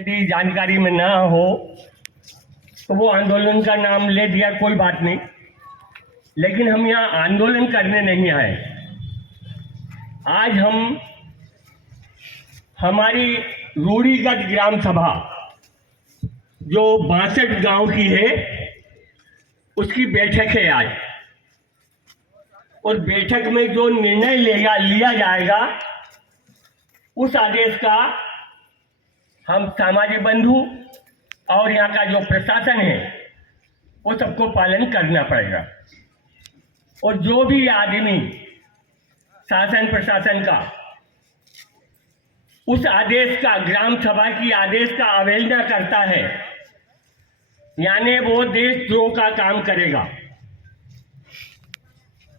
यदि जानकारी में ना हो तो वो आंदोलन का नाम ले दिया, कोई बात नहीं, लेकिन हम यहाँ आंदोलन करने नहीं आए। आज हम हमारी रूढ़िगत ग्राम सभा जो 62 गांव की है उसकी बैठक है आज, और बैठक में जो निर्णय लिया जाएगा उस आदेश का हम सामाजिक बंधु और यहाँ का जो प्रशासन है वो सबको पालन करना पड़ेगा। और जो भी आदमी शासन प्रशासन का उस आदेश का, ग्राम सभा की आदेश का अवहेलना करता है, यानी वो देशद्रोह का काम करेगा,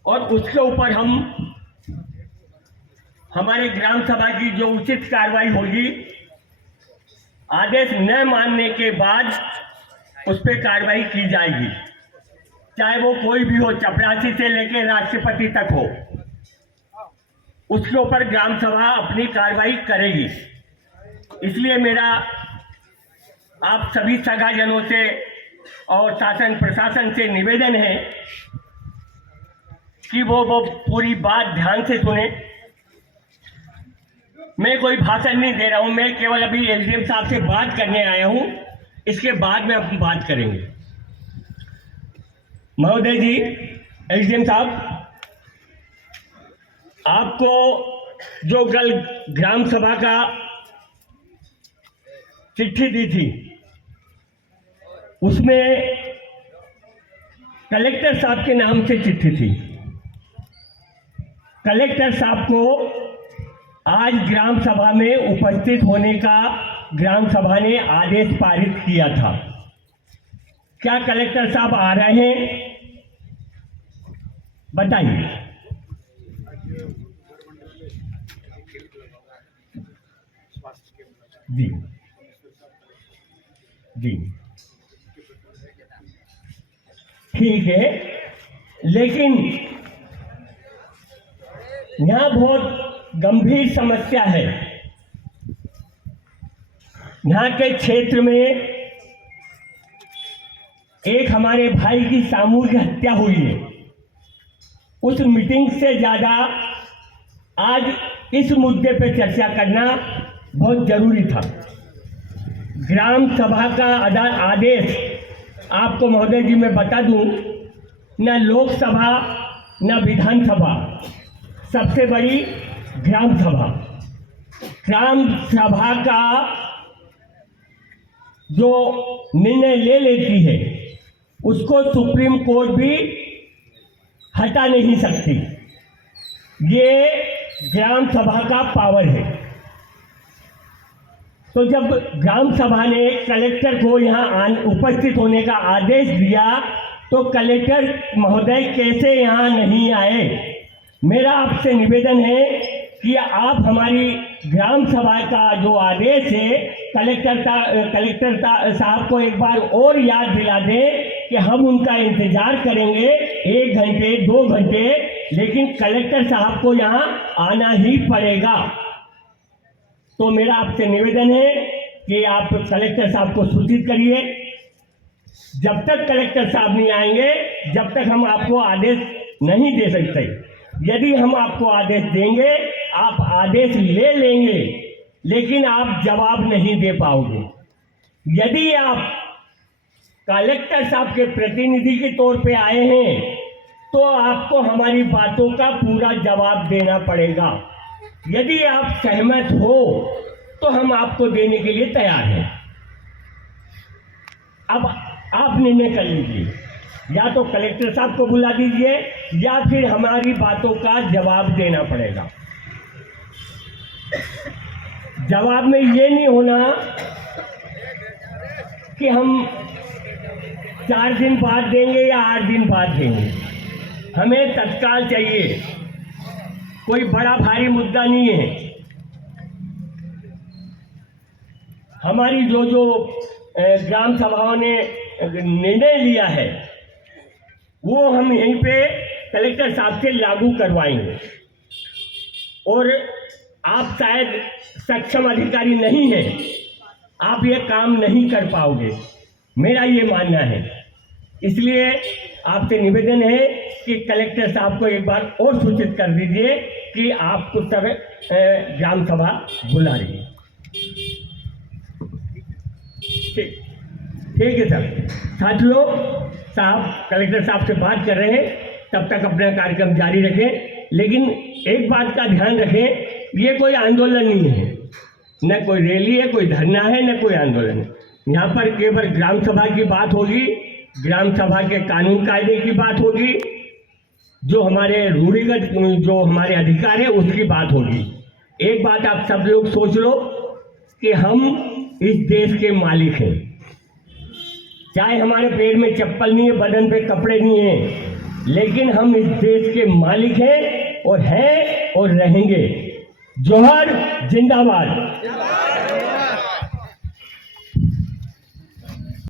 और उसके ऊपर हम हमारे ग्राम सभा की जो उचित कार्रवाई होगी, आदेश न मानने के बाद उस पर कार्रवाई की जाएगी, चाहे वो कोई भी हो, चपरासी से लेकर राष्ट्रपति तक हो, उसके ऊपर ग्राम सभा अपनी कार्रवाई करेगी। इसलिए मेरा आप सभी सगाजनों से और शासन प्रशासन से निवेदन है कि वो पूरी बात ध्यान से सुने। मैं कोई भाषण नहीं दे रहा हूं, मैं केवल अभी एसडीएम साहब से बात करने आया हूं, इसके बाद में हम बात करेंगे। महोदय जी, एसडीएम साहब, आपको जो कल ग्राम सभा का चिट्ठी दी थी उसमें कलेक्टर साहब के नाम से चिट्ठी थी। कलेक्टर साहब को आज ग्राम सभा में उपस्थित होने का ग्राम सभा ने आदेश पारित किया था। क्या कलेक्टर साहब आ रहे हैं? बताइए। जी जी, ठीक है, लेकिन यहाँ बहुत गंभीर समस्या है। यहाँ के क्षेत्र में एक हमारे भाई की सामूहिक हत्या हुई है। उस मीटिंग से ज्यादा आज इस मुद्दे पर चर्चा करना बहुत जरूरी था। ग्राम सभा का आदेश आपको महोदय जी मैं बता दूं, न लोकसभा न विधानसभा, सबसे बड़ी ग्राम सभा। ग्राम सभा का जो निर्णय ले लेती है उसको सुप्रीम कोर्ट भी हटा नहीं सकती। ये ग्राम सभा का पावर है। तो जब ग्राम सभा ने कलेक्टर को यहाँ उपस्थित होने का आदेश दिया तो कलेक्टर महोदय कैसे यहाँ नहीं आए? मेरा आपसे निवेदन है कि आप हमारी ग्राम सभा का जो आदेश है कलेक्टर साहब को एक बार और याद दिला दें कि हम उनका इंतजार करेंगे 1 घंटे 2 घंटे, लेकिन कलेक्टर साहब को यहाँ आना ही पड़ेगा। तो मेरा आपसे निवेदन है कि आप कलेक्टर साहब को सूचित करिए। जब तक कलेक्टर साहब नहीं आएंगे जब तक हम आपको आदेश नहीं दे सकते। यदि हम आपको आदेश देंगे, आप आदेश ले लेंगे, लेकिन आप जवाब नहीं दे पाओगे। यदि आप कलेक्टर साहब के प्रतिनिधि के तौर पे आए हैं तो आपको हमारी बातों का पूरा जवाब देना पड़ेगा। यदि आप सहमत हो तो हम आपको देने के लिए तैयार हैं। अब आप निर्णय कर लीजिए, या तो कलेक्टर साहब को बुला दीजिए या फिर हमारी बातों का जवाब देना पड़ेगा। जवाब में ये नहीं होना कि हम 4 दिन बाद देंगे या 8 दिन बाद देंगे। हमें तत्काल चाहिए, कोई बड़ा भारी मुद्दा नहीं है। हमारी जो ग्राम सभाओं ने निर्णय लिया है वो हम यहीं पे कलेक्टर साहब से लागू करवाएंगे। और आप शायद सक्षम अधिकारी नहीं हैं, आप ये काम नहीं कर पाओगे, मेरा ये मानना है। इसलिए आपसे निवेदन है कि कलेक्टर साहब को एक बार और सूचित कर दीजिए कि आपको सब ग्राम सभा बुला रही है। ठीक है सर। साथियों, साहब कलेक्टर साहब से बात कर रहे हैं, तब तक अपना कार्यक्रम जारी रखें। लेकिन एक बात का ध्यान रखें, ये कोई आंदोलन नहीं है, न कोई रैली है, कोई धरना है, न कोई आंदोलन है। यहाँ पर केवल ग्राम सभा की बात होगी, ग्राम सभा के कानून कायदे की बात होगी, जो हमारे रूढ़िगत जो हमारे अधिकार है उसकी बात होगी। एक बात आप सब लोग सोच लो कि हम इस देश के मालिक हैं। चाहे हमारे पैर में चप्पल नहीं है, बदन पे कपड़े नहीं हैं, लेकिन हम इस देश के मालिक हैं और रहेंगे। जोहर जिंदाबाद।